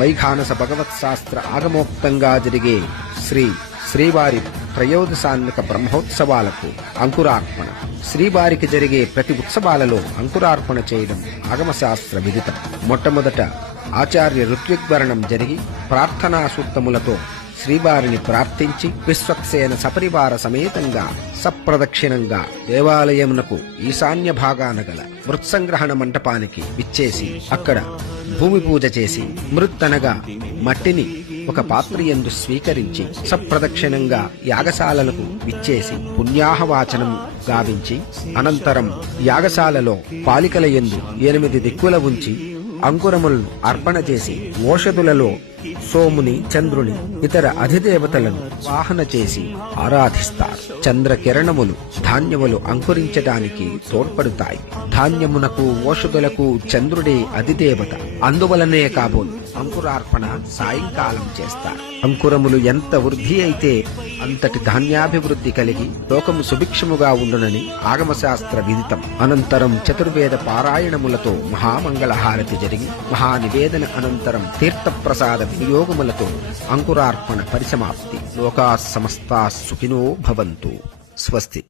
వైఖానస భగవత్ శాస్త్ర ఆగమోక్తంగా జరిగే శ్రీవారి త్రయోదశాన్నిక బ్రహ్మోత్సవాలకు అంకురార్పణ. శ్రీవారికి జరిగే ప్రతి ఉత్సవాలలో అంకురార్పణ చేయడం ఆగమశాస్త్ర విదితం. మొట్టమొదట ఆచార్య ఋత్విగ్వరణం జరిగి ప్రార్థనా సూక్తములతో శ్రీవారిని ప్రార్థించి విశ్వక్సేన సపరివార సమేతంగా సప్రదక్షిణంగా దేవాలయమునకు ఈశాన్య భాగాన గల మృత్సంగ్రహణ మంటపానికి విచ్చేసి అక్కడ భూమి పూజ చేసి మృత్తనగా మట్టిని ఒక పాత్రయందు స్వీకరించి సప్రదక్షిణంగా యాగశాలకు విచ్చేసి పుణ్యాహవాచనం గావించి అనంతరం యాగశాలలో పాలికల యందు 8 దిక్కుల ఉంచి అంకురములను అర్పణ చేసి ఓషధులలో సోముని, చంద్రుని, ఇతర అధిదేవతలను వాహన చేసి ఆరాధిస్తారు. చంద్రకిరణములు ధాన్యములు అంకురించడానికి తోడ్పడుతాయి. ధాన్యమునకు ఓషధులకు చంద్రుడే అధిదేవత. అందువలనే కాబోలు అంకురార్పణ సాయంకాలం చేస్తారు. అంకురములు ఎంత వృద్ధి అయితే అంతటి ధాన్యాభివృద్ధి కలిగి లోకము సుభిక్షముగా ఉండునని ఆగమశాస్త్ర విదితం. అనంతరం చతుర్వేద పారాయణములతో మహామంగళహారతి జరిగి మహానివేదన అనంతరం తీర్థప్రసాద వినియోగములతో అంకురార్పణ పరిసమాప్తి. లోకా సమస్తా సుఖినో భవంతు. స్వస్తి.